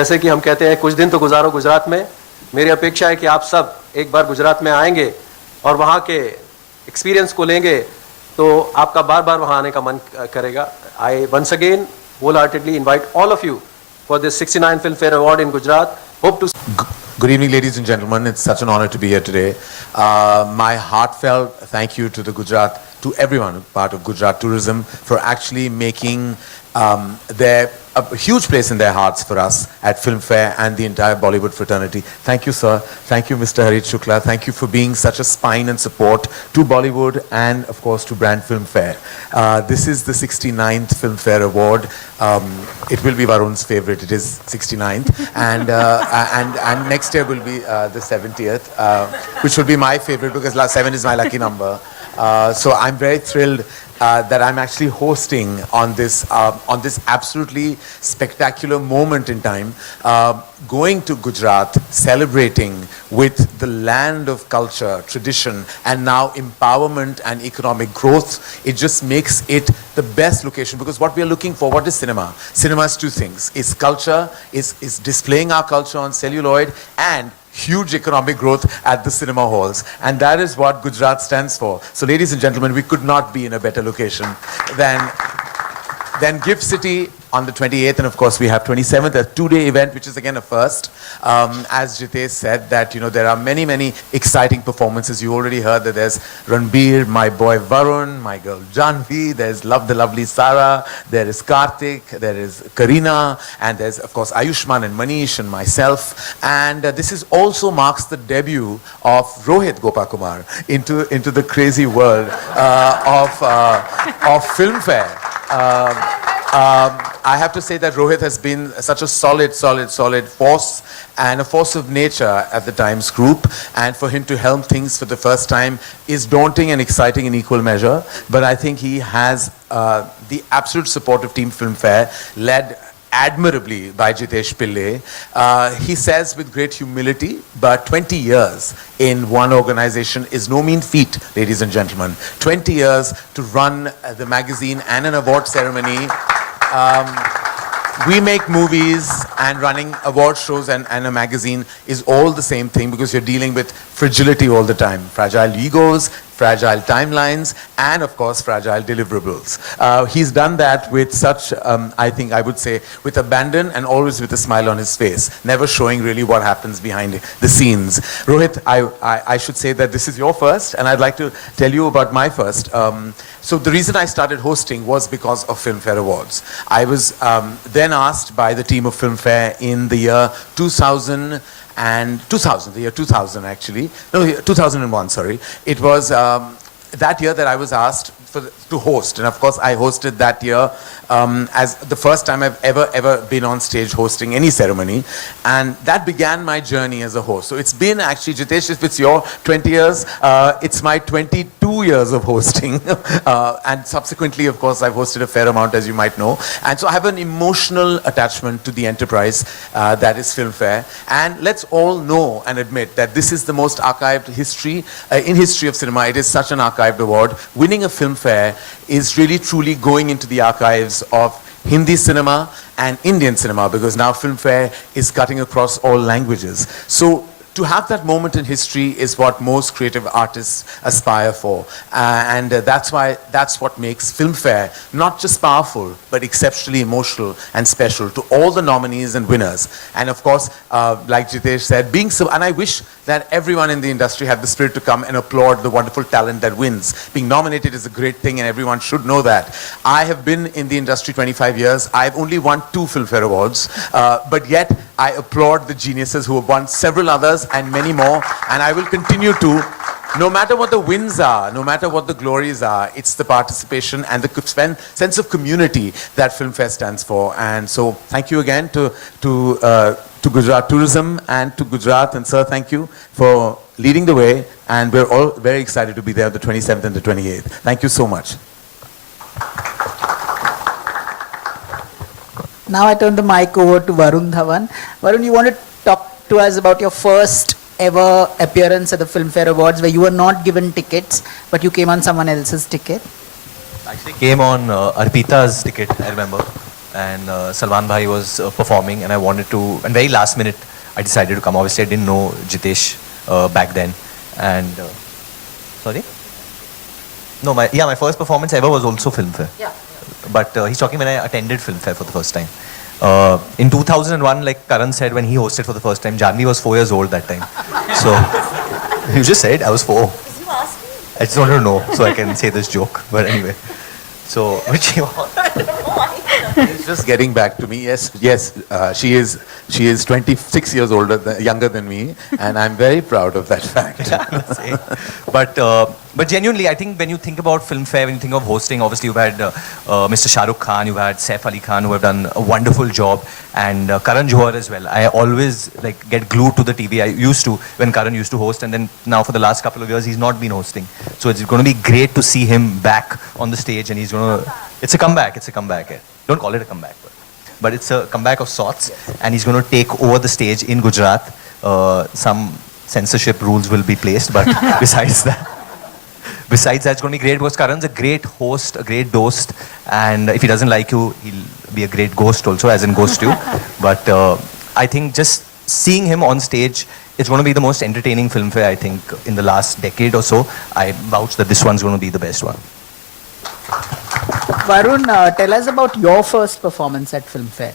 जैसे कि हम कहते हैं कुछ दिन तो गुजारो गुजरात में, मेरी अपेक्षा है कि आप सब एक बार गुजरात में आएंगे और वहाँ के एक्सपीरियंस को लेंगे तो आपका बार बार वहाँ आने का मन करेगा. I once again wholeheartedly invite all of you for this 69th Filmfare Award in Gujarat. Hope to. Good evening, ladies and gentlemen. It's such an honor to be here today. My heartfelt thank you to the Gujarat, to everyone part of Gujarat tourism for actually making a huge place in their hearts for us at Filmfare and the entire Bollywood fraternity. Thank you, sir. Thank you, Mr. Harit Shukla. Thank you for being such a spine and support to Bollywood and, of course, to brand Filmfare. This is the 69th Filmfare Award. It will be Varun's favorite. It is 69th. And next year will be the 70th, which will be my favorite because 7 is my lucky number. So I'm very thrilled that I'm actually hosting on this absolutely spectacular moment in time, going to Gujarat, celebrating with the land of culture, tradition, and now empowerment and economic growth. It just makes it the best location because what we are looking for, what is cinema? Cinema is two things. It's culture, is displaying our culture on celluloid, and huge economic growth at the cinema halls. And that is what Gujarat stands for. So ladies and gentlemen, we could not be in a better location than Gift City on the 28th, and of course we have 27th, a two-day event, which is again a first. As Jitesh said, that there are many exciting performances. You already heard that there's Ranbir, my boy Varun, my girl Janhvi, there's the lovely Sara, there is Karthik, there is Karina, and there's of course Ayushman and Manish and myself. And this is also marks the debut of Rohit Gopakumar into the crazy world of Filmfare. I have to say that Rohit has been such a solid force and a force of nature at the Times Group, and for him to helm things for the first time is daunting and exciting in equal measure. But I think he has the absolute support of Team Filmfare, led admirably by Jitesh Pillai. He says with great humility, but 20 years in one organization is no mean feat, ladies and gentlemen. 20 years to run the magazine and an award ceremony. We make movies, and running award shows and a magazine is all the same thing because you're dealing with fragility all the time. Fragile egos, fragile timelines, and of course fragile deliverables. He's done that with such, I would say, with abandon and always with a smile on his face, never showing really what happens behind the scenes. Rohit, I should say that this is your first, and I'd like to tell you about my first. So the reason I started hosting was because of Filmfare Awards. I was then asked by the team of Filmfare in the year 2000 actually. No, 2001, sorry. It was that year that I was asked to host. And of course, I hosted that year as the first time I've ever been on stage hosting any ceremony. And that began my journey as a host. So it's been actually, Jitesh, if it's your 20 years, it's my 22 years of hosting. And subsequently, of course, I've hosted a fair amount, as you might know. And so I have an emotional attachment to the enterprise that is Filmfare. And let's all know and admit that this is the most archived history, in history of cinema. It is such an archived award. Winning a Filmfare is really truly going into the archives of Hindi cinema and Indian cinema, because now Filmfare is cutting across all languages. So to have that moment in history is what most creative artists aspire for. And that's what makes Filmfare not just powerful, but exceptionally emotional and special to all the nominees and winners. And of course, like Jitesh said, and I wish that everyone in the industry had the spirit to come and applaud the wonderful talent that wins. Being nominated is a great thing, and everyone should know that. I have been in the industry 25 years. I've only won 2 Filmfare Awards, but yet I applaud the geniuses who have won several others and many more, and I will continue to. No matter what the wins are, no matter what the glories are, it's the participation and the sense of community that Filmfare stands for. And so thank you again to Gujarat Tourism and to Gujarat. And sir, thank you for leading the way. And we're all very excited to be there the 27th and the 28th. Thank you so much. Now I turn the mic over to Varun Dhawan. Varun, you want to talk to us about your first ever appearance at the Filmfare Awards, where you were not given tickets, but you came on someone else's ticket? I actually came on Arpita's ticket, I remember. and Salman Bhai was performing, and I wanted to, and very last minute, I decided to come. Obviously, I didn't know Jitesh back then, and sorry? No, my first performance ever was also Filmfare. Yeah. But he's talking when I attended Filmfare for the first time. In 2001, like Karan said, when he hosted for the first time, Janhvi was 4 years old that time. So, you just said I was 4. You asked me? I just wanted to know so I can say this joke. But anyway, so which you It's just getting back to me. Yes, she is 26 years younger than me, and I'm very proud of that fact. But genuinely, I think when you think about Filmfare, when you think of hosting, obviously you've had Mr. Shah Rukh Khan, you've had Saif Ali Khan, who have done a wonderful job, and Karan Johar as well. I always like get glued to the TV. I used to when Karan used to host, and then now for the last couple of years he's not been hosting. So it's going to be great to see him back on the stage, and he's going to. It's a comeback. It's a comeback. Don't call it a comeback, but it's a comeback of sorts, and he's going to take over the stage in Gujarat. Some censorship rules will be placed, but besides that, it's going to be great because Karan's a great host, a great dost, and if he doesn't like you, he'll be a great ghost also, as in ghost you. But I think just seeing him on stage, it's going to be the most entertaining Filmfare, I think, in the last decade or so. I vouch that this one's going to be the best one. Varun, tell us about your first performance at Filmfare.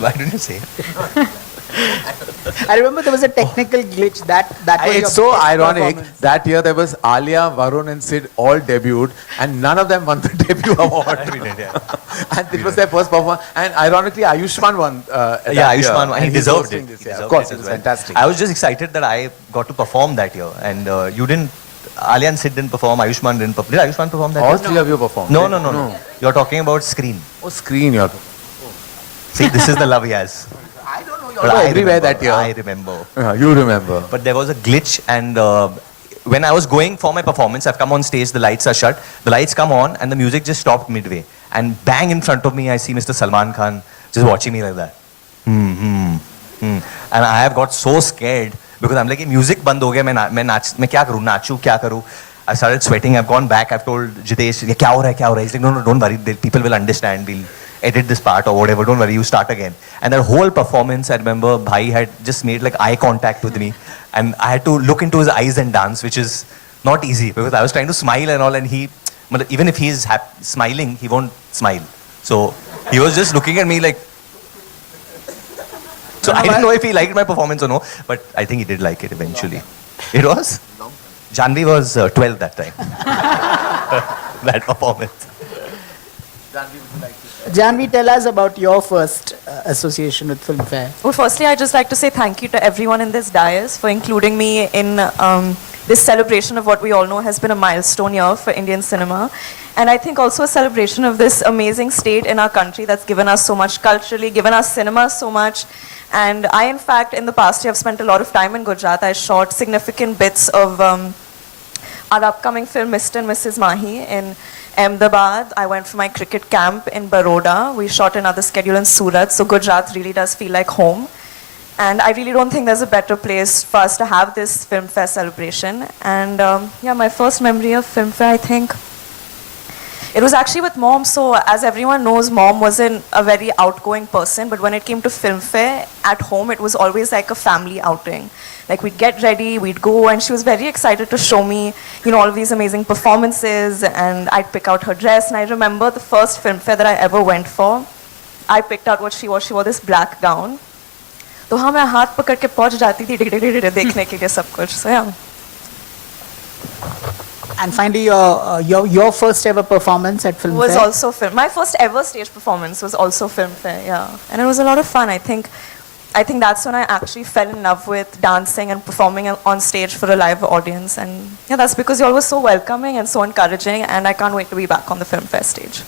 Why didn't you say it? I remember there was a technical glitch that was It's your so best ironic. performance. That year there was Alia, Varun and Sid all debuted, and none of them won the debut award. We did, yeah. And it was their first performance. And ironically, Ayushmann won. Yeah, Ayushman, and he he's deserved hosting it. this, He yeah. deserved Of course, it it as was well. fantastic. I was just excited that I got to perform that year, and you didn't. Alia and Sid didn't perform. Ayushman didn't perform. Did Ayushman perform that All year? three of you performed. No. You're talking about screen. Oh, screen, you're. See, this is the love he has. I don't know. You But were I everywhere remember, that year. I remember. You remember. But there was a glitch, and when I was going for my performance, I've come on stage, the lights are shut, the lights come on, and the music just stopped midway. And bang in front of me, I see Mr. Salman Khan just watching me like that. And I have got so scared because I'm like, "Ye music band ho gaya, मैं क्या करूँ, नाचूँ, क्या करूँ?" I started sweating. I've gone back. I've told Jitesh, "ये क्या हो रहा है, क्या हो रहा है?" He's like, "No, don't worry. People will understand. We'll edit this part or whatever. Don't worry. You start again." And that whole performance, I remember Bhai had just made like eye contact with me, and I had to look into his eyes and dance, which is not easy because I was trying to smile and all, and he, even if he's smiling, he won't smile. So he was just looking at me like. So I didn't know if he liked my performance or no, but I think he did like it eventually. It was? Janhvi was 12 that time. That performance. Janhvi, tell us about your first association with Filmfare. Well, firstly, I'd just like to say thank you to everyone in this dais for including me in this celebration of what we all know has been a milestone year for Indian cinema. And I think also a celebration of this amazing state in our country that's given us so much culturally, given us cinema so much. And I, in fact, in the past year, have spent a lot of time in Gujarat. I shot significant bits of our upcoming film, Mr. and Mrs. Mahi, in Ahmedabad. I went for my cricket camp in Baroda. We shot another schedule in Surat. So Gujarat really does feel like home. And I really don't think there's a better place for us to have this Filmfare celebration. And yeah, my first memory of Filmfare, I think, it was actually with Mom. So as everyone knows, Mom wasn't a very outgoing person. But when it came to Filmfare at home, it was always like a family outing. Like we'd get ready, we'd go, and she was very excited to show me, you know, all of these amazing performances. And I'd pick out her dress. And I remember the first Filmfare that I ever went for. I picked out what she wore. She wore this black gown. तो हाँ मैं हाथ पकड़ के पहुँच जाती थी देखने के लिए सब कुछ. So yeah. And finally, your first ever performance at Filmfare? Was also film. My first ever stage performance was also Filmfare, yeah. And it was a lot of fun. I think that's when I actually fell in love with dancing and performing on stage for a live audience. And yeah, that's because you all were so welcoming and so encouraging. And I can't wait to be back on the Filmfare stage.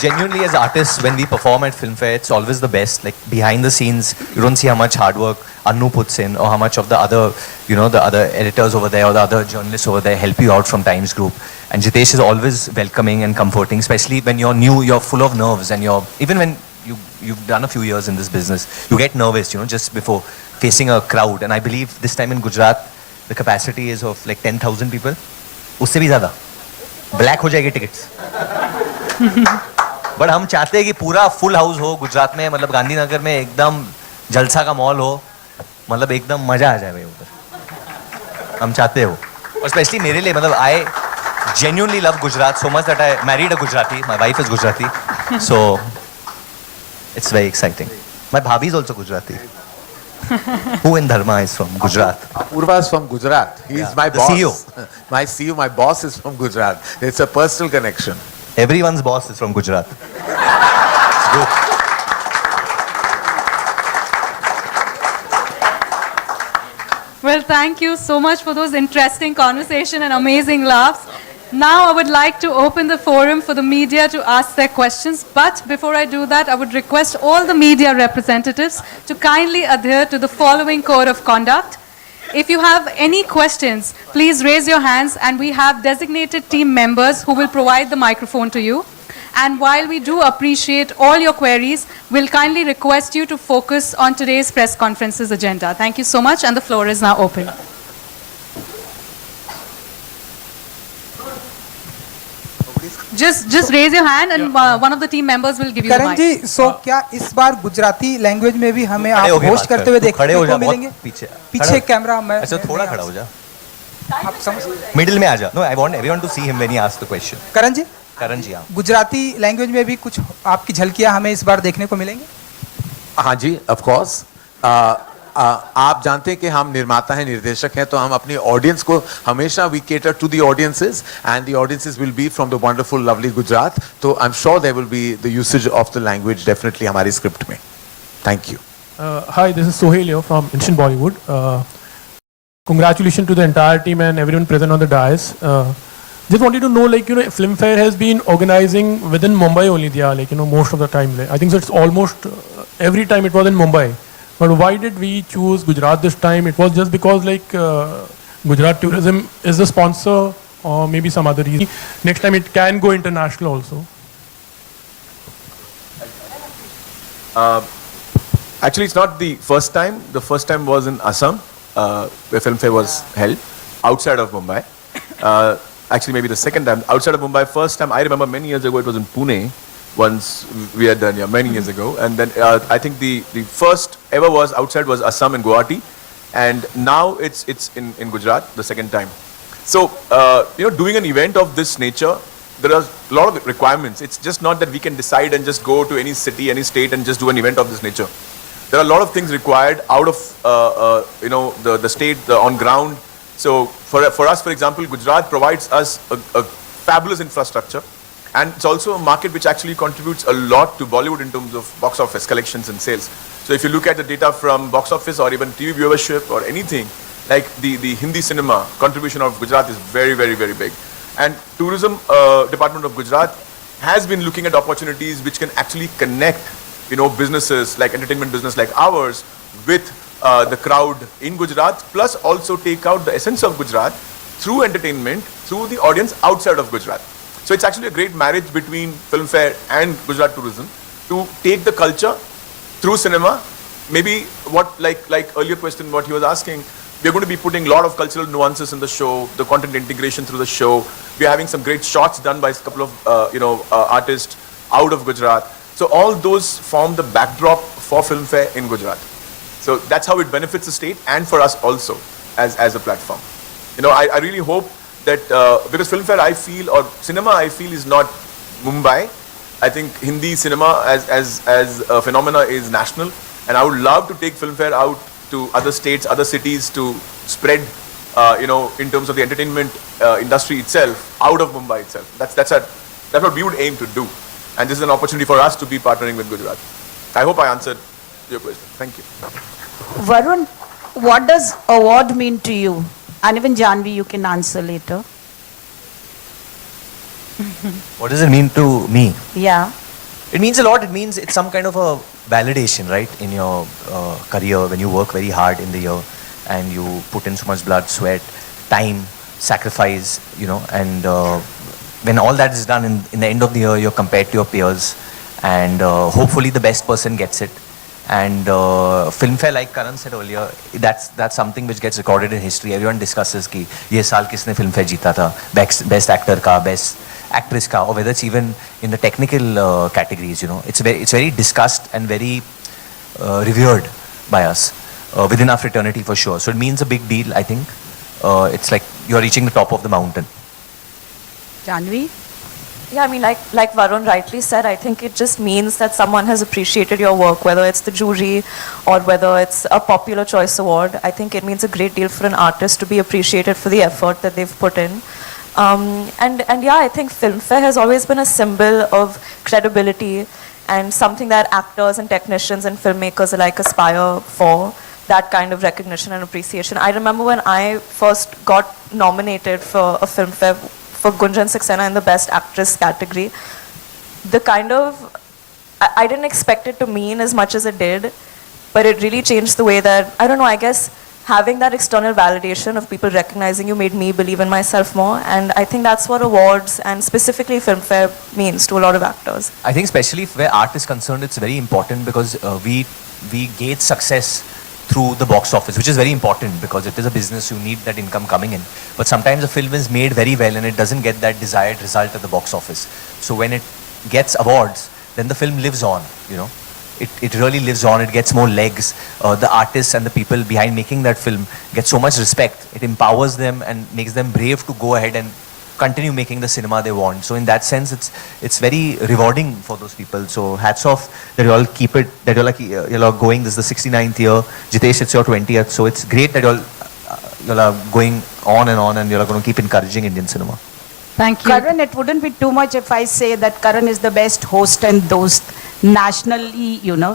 Genuinely, as artists, when we perform at Filmfare, it's always the best. Like behind the scenes, you don't see how much hard work Anu puts in, or how much of the other, you know, the other editors over there or the other journalists over there help you out from Times Group. And Jitesh is always welcoming and comforting, especially when you're new, you're full of nerves, and even when you've done a few years in this business, you get nervous, you know, just before facing a crowd. And I believe this time in Gujarat, the capacity is of like 10,000 people. Usse bhi zyada. Black हो जाएगी tickets. But हम चाहते हैं कि पूरा full house हो गुजरात में, मतलब गांधीनगर में एकदम जलसा का मॉल हो, मतलब एकदम मजा आ जाए भाई उधर. हम चाहते हैं वो. और स्पेशली मेरे लिए, मतलब आई genuinely love Gujarat so much that I married a Gujarati. My wife is Gujarati. So it's very exciting. My bhabhi is also Gujarati. Who in Dharma is from Gujarat? Purva is from Gujarat. He is my The boss. CEO. My CEO, my boss is from Gujarat. It's a personal connection. Everyone's boss is from Gujarat. It's good. Well, thank you so much for those interesting conversation and amazing laughs. Now I would like to open the forum for the media to ask their questions. But before I do that, I would request all the media representatives to kindly adhere to the following code of conduct. If you have any questions, please raise your hands and we have designated team members who will provide the microphone to you. And while we do appreciate all your queries, we'll kindly request you to focus on today's press conference's agenda. Thank you so much, and the floor is now open. Just raise your hand and one of the team members will give you the Karan mic. जी, सो क्या इस बार Gujarati language में भी हमें खड़े आप होके host बात करते कर. हुए तू खड़े हो देखने जा, को बहुत मिलेंगे? पीछे. पीछे कैमरा मैं अच्छा थोड़ा खड़ा हो जा. आप समझ. मिडिल में आ जा. No, I want everyone to see him when he asks the question. करण जी, करण जी, हाँ. गुजराती लैंग्वेज में भी कुछ आपकी झलकियां हमें इस बार देखने को मिलेंगे? हाँ जी, of course. आप जानते हैं कि हम निर्माता हैं, निर्देशक हैं, तो हम अपनी ऑडियंस को हमेशा we cater to the audiences and the audiences will be from the wonderful lovely Gujarat. So I'm sure there will be the usage of the language definitely हमारी script में. Thank you. Hi, this is Sohail here from Ancient Bollywood. Congratulations to the entire team and everyone present on the dais. Just wanted to know, like, Filmfare has been organizing within Mumbai only, most of the time. I think so it's almost every time it was in Mumbai. But why did we choose Gujarat this time? It was just because, Gujarat Tourism is the sponsor or maybe some other reason. Next time it can go international also. Actually, it's not the first time. The first time was in Assam, where Filmfare was held, outside of Mumbai. Actually, maybe the second time. Outside of Mumbai, first time, I remember many years ago, it was in Pune. Once we had done, many years ago. And then I think the first ever was outside was Assam and Guwahati. And now it's in Gujarat, the second time. So, doing an event of this nature, there are a lot of requirements. It's just not that we can decide and just go to any city, any state and just do an event of this nature. There are a lot of things required out of, the state, on ground. So for us, for example, Gujarat provides us a fabulous infrastructure. And it's also a market which actually contributes a lot to Bollywood in terms of box office collections and sales. So if you look at the data from box office or even TV viewership or anything, like the Hindi cinema contribution of Gujarat is very, very, very big. And tourism department of Gujarat has been looking at opportunities which can actually connect, businesses like entertainment business like ours with the crowd in Gujarat, plus also take out the essence of Gujarat through entertainment, through the audience outside of Gujarat. So it's actually a great marriage between Filmfare and Gujarat tourism to take the culture through cinema. Maybe what, like earlier question, what he was asking, we're going to be putting a lot of cultural nuances in the show, the content integration through the show. We're having some great shots done by a couple of, artists out of Gujarat. So all those form the backdrop for Filmfare in Gujarat. So that's how it benefits the state and for us also as a platform. I really hope that because Filmfare, I feel, or cinema, I feel, is not Mumbai. I think Hindi cinema as a phenomena is national, and I would love to take Filmfare out to other states, other cities to spread, in terms of the entertainment industry itself, out of Mumbai itself. That's what we would aim to do, and this is an opportunity for us to be partnering with Gujarat. I hope I answered your question. Thank you. Varun, what does award mean to you? And even Janhvi, you can answer later. What does it mean to me? Yeah. It means a lot. It means it's some kind of a validation, right, in your career when you work very hard in the year and you put in so much blood, sweat, time, sacrifice, and when all that is done in the end of the year, you're compared to your peers and hopefully the best person gets it. And Filmfare, like Karan said earlier, that's something which gets recorded in history. Everyone discusses कि ये साल किसने Filmfare जीता था, best actor का, best actress का, or whether it's even in the technical categories. You know, it's very discussed and very revered by us within our fraternity for sure. So it means a big deal. I think it's like you're reaching the top of the mountain. Janhvi? Yeah, I mean, like Varun rightly said, I think it just means that someone has appreciated your work, whether it's the jury or whether it's a popular choice award. I think it means a great deal for an artist to be appreciated for the effort that they've put in. And yeah, I think Filmfare has always been a symbol of credibility and something that actors and technicians and filmmakers alike aspire for, that kind of recognition and appreciation. I remember when I first got nominated for a Filmfare for Gunjan Saxena in the Best Actress category, the kind of, I didn't expect it to mean as much as it did, but it really changed the way that, I don't know, I guess having that external validation of people recognizing you made me believe in myself more, and I think that's what awards and specifically Filmfare means to a lot of actors. I think especially where art is concerned, it's very important because we gauge success through the box office, which is very important because it is a business, you need that income coming in. But sometimes a film is made very well and it doesn't get that desired result at the box office. So when it gets awards, then the film lives on, you know. It really lives on, it gets more legs. The artists and the people behind making that film get so much respect. It empowers them and makes them brave to go ahead and continue making the cinema they want. So in that sense, it's very rewarding for those people. So hats off that you all keep it, that you're all going. This is the 69th year. Jitesh, it's your 20th. So it's great that you're all going on and you're going to keep encouraging Indian cinema. Thank you. Karan, it wouldn't be too much if I say that Karan is the best host and host nationally, you know.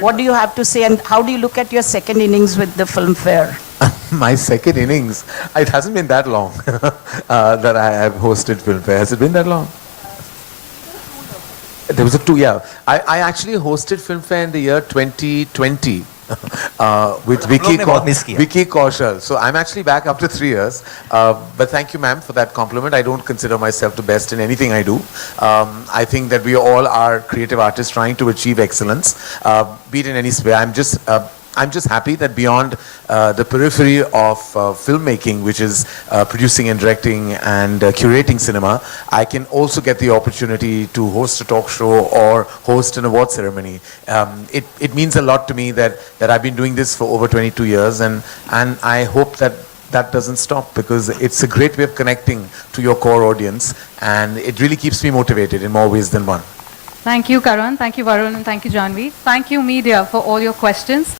What do you have to say, and how do you look at your second innings with the Filmfare? My second innings, it hasn't been that long that I have hosted Filmfare. Has it been that long? There was a 2 year. I actually hosted Filmfare in the year 2020 with Vicky Kaushal. So I'm actually back after 3 years. But thank you, ma'am, for that compliment. I don't consider myself the best in anything I do. I think that we all are creative artists trying to achieve excellence, be it in any sphere. I'm just happy that beyond the periphery of filmmaking, which is producing and directing and curating cinema, I can also get the opportunity to host a talk show or host an award ceremony. It means a lot to me that I've been doing this for over 22 years, and I hope that doesn't stop, because it's a great way of connecting to your core audience, and it really keeps me motivated in more ways than one. Thank you, Karan. Thank you, Varun. And thank you, Janhvi. Thank you, media, for all your questions.